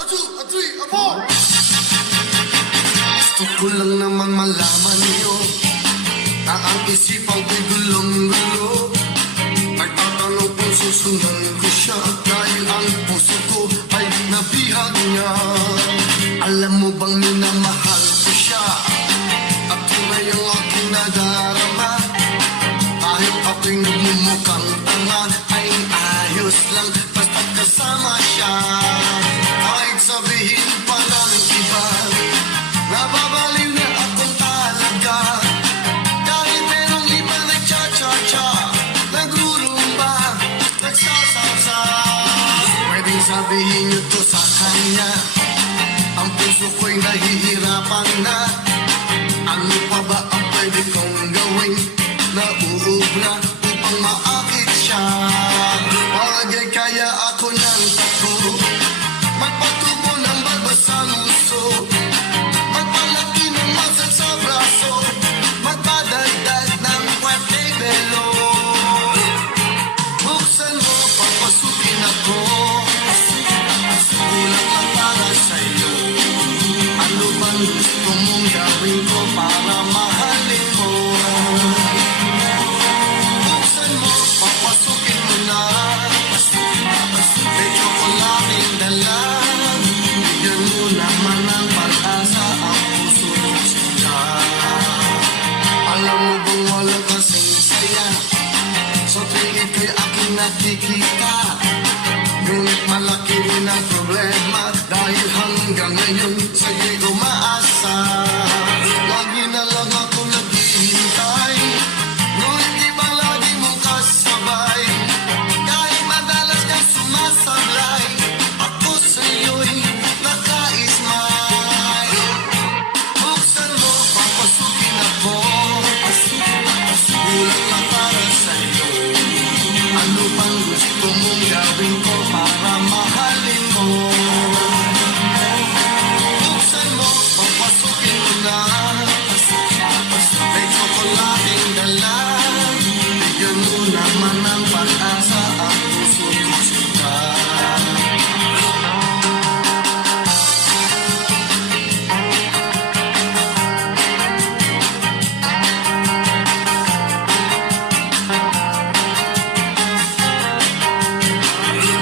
A two, a three, a four. Gusto ko lang naman malaman niyo na ang isipan ko'y gulong-gulo. Nagtatanong kung susundan ko siya dahil ang puso ko ay nabihag niya. Alam mo bang minamahal ko siya at tunay ang aking nadarama. Kahit ako'y nagmumukhang tanga ay ayos lang basta kasama siya. Kahit sabihin pa ng iba nababaliw na akong talaga. Kahit merong iba nagcha-cha-cha, nagrurumba, nagsasawsa. Pwedeng sabihin niyo to sa kanya, ang puso ko'y nahihirapan na. Ano pa ba ang pwede kong gawin na uubra upang maakit siya? Palagay kaya ako ng tako, magpatubo ng balbasang uso, magpalaki ng masal sa braso, magpadagdag ng puwerte belo. Buksan mo, papasukin ako, kulang lang para sa'yo. Ano bang gusto mong gawin ko para mahalin mo? Buksan mo, papasukin mo na, may tsokolating dala. Bigyan mo naman ng pag-asa ang puso mo siya. Alam mo bang wala kasing saya sa tingin ko'y aking nakikita. Ngunit malaki rin ang problema dahil hanggang ngayon sa'yo'y umaasa. Lagi na lang ako naghihintay, ngunit iba lagi mong kasabay. Kahit madalas kang sumasablay, ako sa'yo'y naka-smile. Buksan mo, papasukin ako, kulang lang para sa'yo. Ano bang gusto mong gawin ko para mahalin mo? Buksan mo, papasukin mo na, may tsokolating dala. Bigyan mo naman ng pag-asa ang puso ko siya.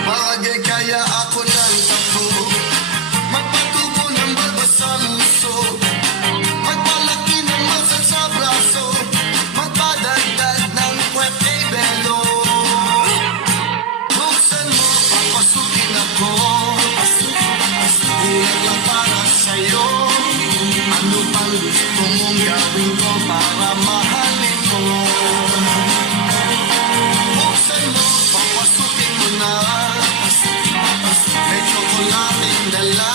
Palagay kaya ako ng tako, magpatubo ng balbasang uso, magpalaki ng masal sa braso, magpadagdag ng puwerte belo. Buksan mo, papasukin ako, kulang lang para sa'yo. Ano pang gusto mong gawin ko para mahalin mo? Buksan mo, papasukin mo na, may tsokolating dala.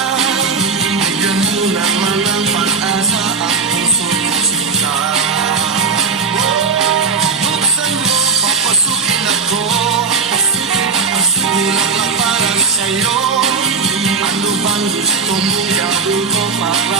Bigyan mo naman ng pag-asa ang puso ko siya. Buksan mo, papasukin ako, kulang lang para sa'yo. Ano bang gusto mong gawin ko para